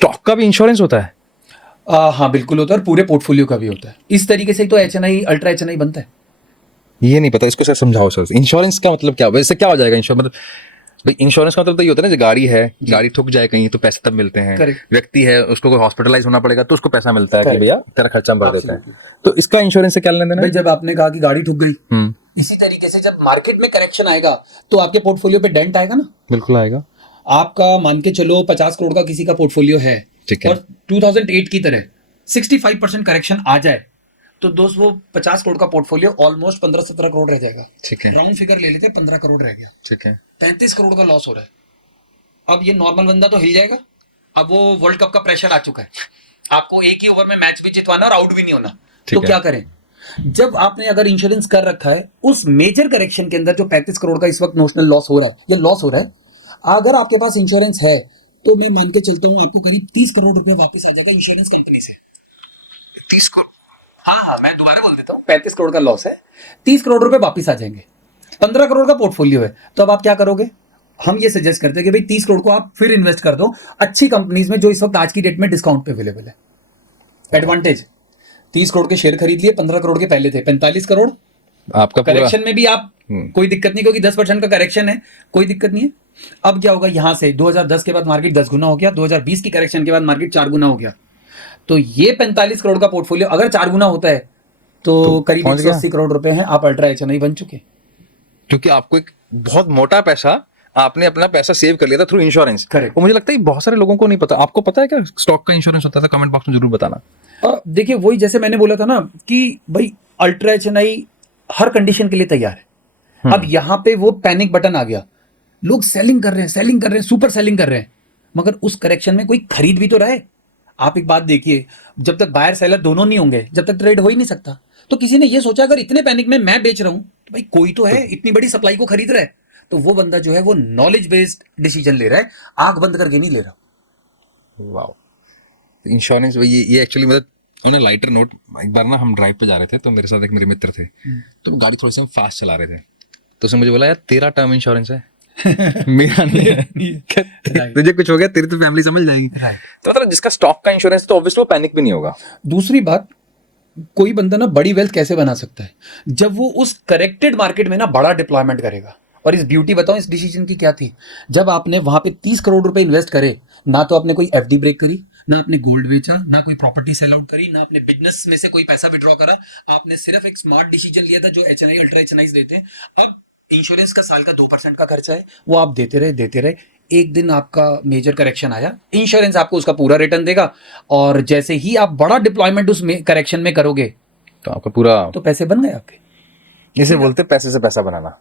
Stock का भी insurance होता है? हाँ बिल्कुल होता है, और पूरे पोर्टफोलियो का भी होता है। इस तरीके से ही तो HNI, अल्ट्रा HNI बनता है। ये नहीं पता, इसको सर समझाओ सर। इंश्योरेंस का मतलब क्या, वैसे क्या हो जाएगा इंश्योरेंस मतलब? भाई इंश्योरेंस का मतलब तो ये होता है ना, जो गाड़ी है, गाड़ी ठुक जाए कहीं तो पैसे तब मिलते हैं। Correct. व्यक्ति है, उसको कोई हॉस्पिटलाइज होना पड़ेगा तो उसको पैसा मिलता है कि Correct. भैया तेरा खर्चा हम भर देते हैं। Absolutely. तो इसका इंश्योरेंस से क्या लेना देना भाई है? जब आपने कहा कि गाड़ी ठुक गई, हम्म, इसी तरीके से जब मार्केट में करेक्शन आएगा तो आपके पोर्टफोलियो पे डेंट आएगा ना। बिल्कुल आएगा। आपका मान के चलो 50 करोड़ का किसी का पोर्टफोलियो है, ठीक है। और 2008 की तरह 65% करेक्शन आ जाए, तो दोस्त वो 50 करोड़ का पोर्टफोलियो ऑलमोस्ट 15-17 करोड़ रह जाएगा। ठीक है। राउंड फिगर ले लेते हैं, 15 करोड़ रह गया, ठीक है। 35 करोड़ का लॉस हो रहा है। अब ये नॉर्मल बंदा तो हिल जाएगा। अब वो वर्ल्ड कप का प्रेशर आ चुका है, आपको एक ही ओवर में मैच भी जितवाना और आउट भी नहीं होना, ठीक तो है। क्या करें? जब आपने अगर इंश्योरेंस कर रखा है, उस मेजर करेक्शन के अंदर जो 35 करोड़ का इस वक्त नोशनल लॉस हो रहा है या लॉस हो रहा है, अगर आपके पास इंश्योरेंस है तो मैं मान के चलता हूँ आपको करीब 30 करोड़ रुपए वापस आ जाएगा इंश्योरेंस कंपनी से। 30 करोड़? हाँ, मैं दोबारा बोल देता हूँ, 35 करोड़ का लॉस है, 30 करोड़ रुपए वापस आ जाएंगे। 15 करोड़ का पोर्टफोलियो है, तो अब आप क्या करोगे? हम ये सजेस्ट करते हैं कि भाई 30 करोड़ को आप फिर इन्वेस्ट कर दो अच्छी कंपनीज में जो इस वक्त आज की डेट में डिस्काउंट पे अवेलेबल है। एडवांटेज, 30 करोड़ के शेयर खरीद लिए, 15 करोड़ के पहले थे, 45 करोड़ आपका पूरा करेक्शन में भी आप, कोई दिक्कत नहीं, क्योंकि 10% का करेक्शन है, कोई दिक्कत नहीं है। अब क्या होगा, यहां से 2010 के बाद मार्केट 10 गुना हो गया, 2020 की करेक्शन के बाद मार्केट 4 गुना हो गया, तो ये 45 करोड़ का पोर्टफोलियो अगर 4 गुना होता है तो करीब पहुंच गया। 180 करोड़ रुपए हैं, आप अल्ट्रा HNI बन चुके। क्योंकि आपको एक बहुत मोटा पैसा, आपने अपना पैसा सेव कर लिया था थ्रू इंश्योरेंस। Correct. और मुझे लगता है बहुत सारे लोगों को नहीं पता। आपको पता है क्या स्टॉक का इंश्योरेंस होता था? कमेंट बॉक्स में जरूर बताना। देखिए वही जैसे मैंने बोला था ना कि भाई अल्ट्रा HNI हर कंडीशन के लिए तैयार है। अब यहां पे वो पैनिक बटन आ गया, लोग सेलिंग कर रहे हैं, सेलिंग कर रहे हैं, सुपर सेलिंग कर रहे हैं, मगर उस करेक्शन में कोई खरीद भी तो रहा है। आप एक बात देखिए, जब तक बायर सेलर दोनों नहीं होंगे, जब तक ट्रेड हो ही नहीं सकता। तो किसी ने ये सोचा अगर इतने पैनिक में मैं बेच रहा हूं तो भाई कोई तो है इतनी बड़ी सप्लाई को खरीद रहा है, तो वो बंदा जो है वो नॉलेज बेस्ड डिसीजन ले रहा है, आंख बंद करके नहीं ले रहा। वाओ। इंश्योरेंस ये एक्चुअली मतलब ऑन अ लाइटर नोट, एक बार ना हम ड्राइव पे जा रहे थे तो मेरे साथ एक मेरे मित्र थे, तो गाड़ी थोड़ी सी फास्ट चला रहे थे, तो उसने मुझे बोला यार तेरा टर्म इंश्योरेंस है मेरा नहीं है। तुझे कुछ हो गया तेरी तो फैमिली समझ जाएगी। तो मतलब जिसका स्टॉक का इंश्योरेंस तो ऑब्वियसली वो पैनिक भी नहीं होगा। दूसरी बात, कोई बंदा ना बड़ी वेल्थ कैसे बना सकता है? जब वो उस करेक्टेड मार्केट में ना बड़ा डिप्लॉयमेंट करेगा। और इस ब्यूटी बताऊं इस डिसीजन की क्या थी, जब आपने वहां पे 30 करोड़ रुपए इन्वेस्ट करे, ना तो आपने कोई FD ब्रेक करी, ना आपने गोल्ड बेचा, ना कोई प्रॉपर्टी सेल आउट करी, ना आपने बिजनेस में से कोई पैसा विड्रॉ करा, आपने सिर्फ एक स्मार्ट डिसीजन लिया था जो HNI अल्ट्रा HNI देते हैं। अब इंश्योरेंस का साल का 2% का खर्चा है, वो आप देते रहे, एक दिन आपका मेजर करेक्शन आया, इंश्योरेंस आपको उसका पूरा रिटर्न देगा, और जैसे ही आप बड़ा डिप्लॉयमेंट उस करेक्शन में करोगे तो आपका पूरा, तो पैसे बन गए आपके। इसे बोलते पैसे से पैसा बनाना।